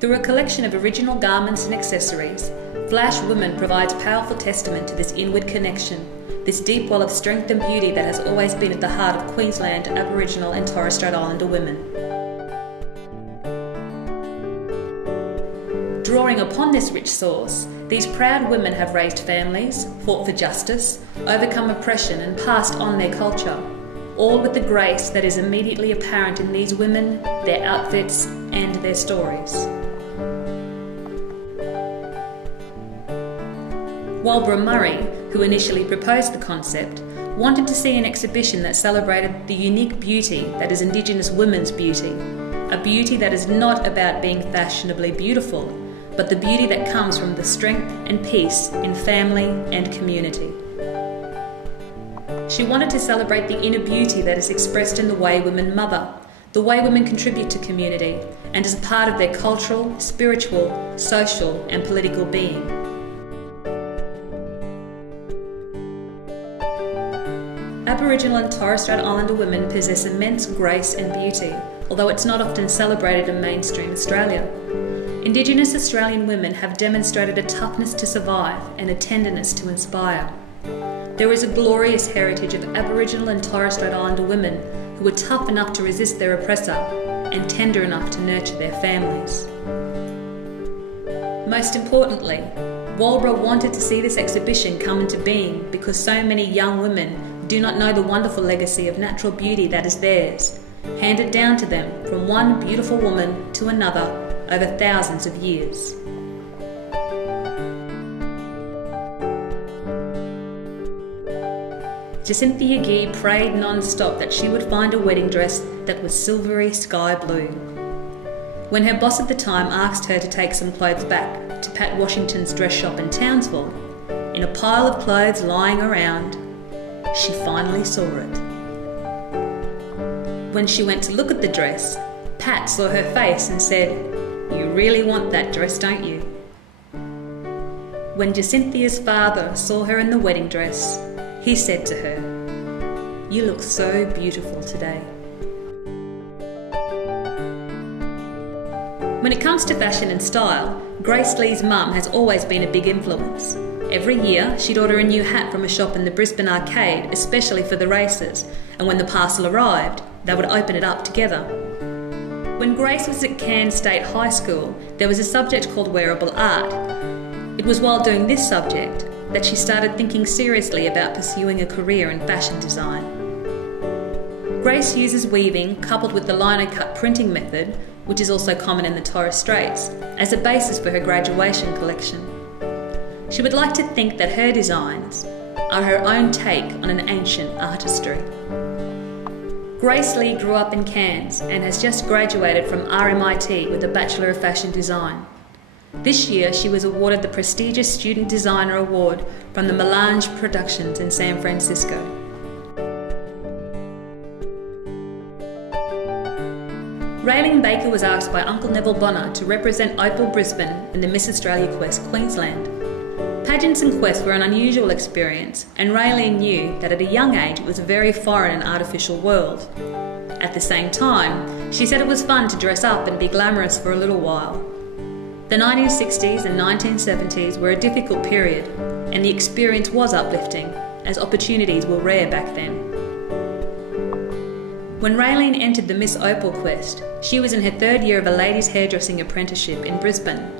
Through a collection of original garments and accessories, Flash Woman provides powerful testament to this inward connection, this deep well of strength and beauty that has always been at the heart of Queensland, Aboriginal and Torres Strait Islander women. Drawing upon this rich source, these proud women have raised families, fought for justice, overcome oppression and passed on their culture, all with the grace that is immediately apparent in these women, their outfits and their stories. Walbra Murray, who initially proposed the concept, wanted to see an exhibition that celebrated the unique beauty that is Indigenous women's beauty, a beauty that is not about being fashionably beautiful, but the beauty that comes from the strength and peace in family and community. She wanted to celebrate the inner beauty that is expressed in the way women mother, the way women contribute to community, and is a part of their cultural, spiritual, social and political being. Aboriginal and Torres Strait Islander women possess immense grace and beauty, although it's not often celebrated in mainstream Australia. Indigenous Australian women have demonstrated a toughness to survive and a tenderness to inspire. There is a glorious heritage of Aboriginal and Torres Strait Islander women who were tough enough to resist their oppressor and tender enough to nurture their families. Most importantly, Walbra wanted to see this exhibition come into being because so many young women do not know the wonderful legacy of natural beauty that is theirs, handed down to them from one beautiful woman to another over thousands of years. Jacynthia Gee prayed non-stop that she would find a wedding dress that was silvery sky blue. When her boss at the time asked her to take some clothes back to Pat Washington's dress shop in Townsville, in a pile of clothes lying around, she finally saw it. When she went to look at the dress, Pat saw her face and said, "You really want that dress, don't you?" When Jacynthia's father saw her in the wedding dress, he said to her, "You look so beautiful today." When it comes to fashion and style, Grace Lee's mum has always been a big influence. Every year, she'd order a new hat from a shop in the Brisbane Arcade, especially for the races, and when the parcel arrived, they would open it up together. When Grace was at Cairns State High School, there was a subject called wearable art. It was while doing this subject that she started thinking seriously about pursuing a career in fashion design. Grace uses weaving, coupled with the lino-cut printing method, which is also common in the Torres Straits, as a basis for her graduation collection. She would like to think that her designs are her own take on an ancient artistry. Grace Lee grew up in Cairns and has just graduated from RMIT with a Bachelor of Fashion Design. This year she was awarded the prestigious Student Designer Award from the Melange Productions in San Francisco. Raylene Baker was asked by Uncle Neville Bonner to represent Opal Brisbane in the Miss Australia Quest Queensland. Pageants and quests were an unusual experience, and Raylene knew that at a young age it was a very foreign and artificial world. At the same time, she said it was fun to dress up and be glamorous for a little while. The 1960s and 1970s were a difficult period, and the experience was uplifting, as opportunities were rare back then. When Raylene entered the Miss Opal Quest, she was in her third year of a ladies' hairdressing apprenticeship in Brisbane.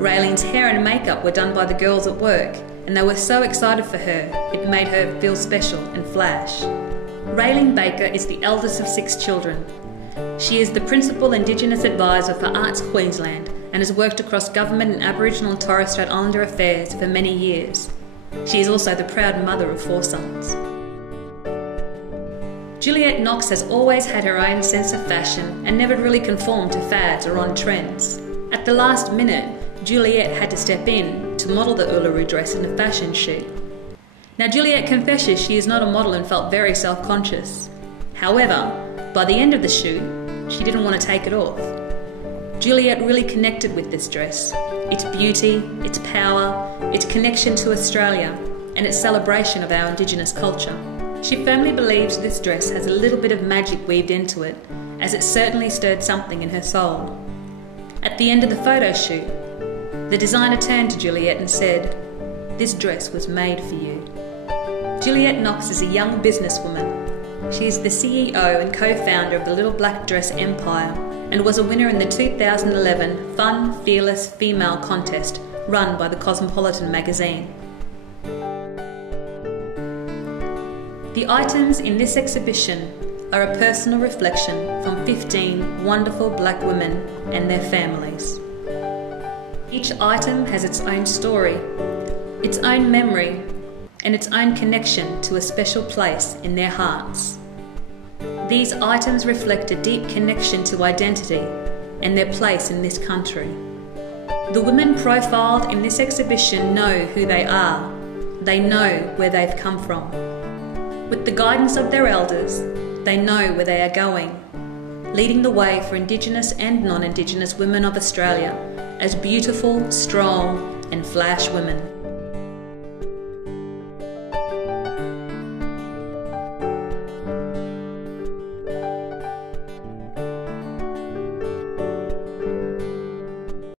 Raylene's hair and makeup were done by the girls at work, and they were so excited for her, it made her feel special and flash. Raylene Baker is the eldest of 6 children. She is the Principal Indigenous Advisor for Arts Queensland and has worked across government and Aboriginal and Torres Strait Islander affairs for many years. She is also the proud mother of 4 sons. Juliette Knox has always had her own sense of fashion and never really conformed to fads or on trends. At the last minute, Juliette had to step in to model the Uluru dress in a fashion shoot. Now Juliette confesses she is not a model and felt very self-conscious. However, by the end of the shoot, she didn't want to take it off. Juliette really connected with this dress, its beauty, its power, its connection to Australia, and its celebration of our Indigenous culture. She firmly believes this dress has a little bit of magic weaved into it, as it certainly stirred something in her soul. At the end of the photo shoot, the designer turned to Juliet and said, "This dress was made for you." Juliet Knox is a young businesswoman. She is the CEO and co-founder of the Little Black Dress Empire and was a winner in the 2011 Fun Fearless Female Contest run by the Cosmopolitan magazine. The items in this exhibition are a personal reflection from 15 wonderful black women and their families. Each item has its own story, its own memory, and its own connection to a special place in their hearts. These items reflect a deep connection to identity and their place in this country. The women profiled in this exhibition know who they are. They know where they've come from. With the guidance of their elders, they know where they are going, leading the way for Indigenous and non-Indigenous women of Australia as beautiful, strong, and flash women.